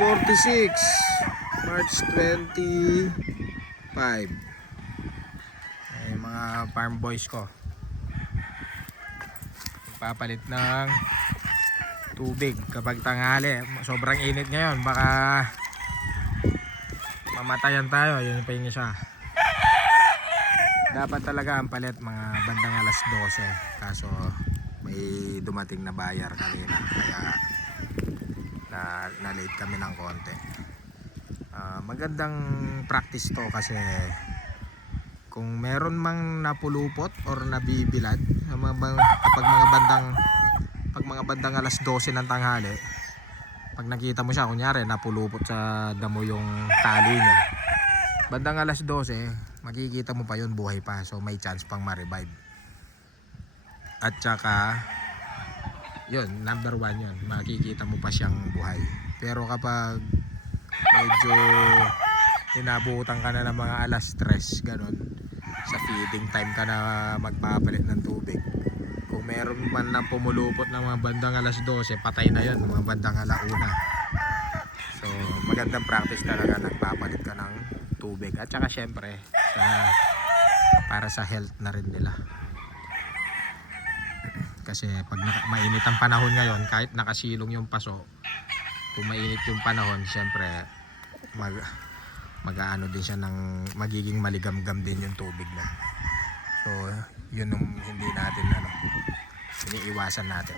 2:46 March 25. Ay, mga farm boys ko papalit ng tubig kapag tanghali. Sobrang init ngayon, baka mamatayan tayo. Yun pa yung isa. Dapat talaga ang palit mga bandang alas 12, kaso may dumating na bayar kanina kaya na late kami ng konti. Magandang practice to kasi kung meron mang napulupot or nabibilad kapag mga bandang alas 12 ng tanghali, pag nakita mo siya, kunyari napulupot sa damo yung tali niya, bandang alas 12 makikita mo pa yun buhay pa, so may chance pang ma-revive. At saka yun, number 1 yun, makikita mo pa siyang buhay. Pero kapag medyo inabutan ka na ng mga alas 3 ganun, sa feeding time ka na magpapalit ng tubig, kung meron man lang pumulupot ng mga bandang alas 12, patay na yun, mga bandang alauna. So magandang practice talaga, nagpapalit ka ng tubig. At saka syempre para sa health na rin nila, kasi pag mainit ang panahon ngayon, kahit nakasilong yung paso, kung mainit yung panahon, syempre mag-aano din siya ng magiging maligamgam din yung tubig na. So yun yung hindi natin iniiwasan natin.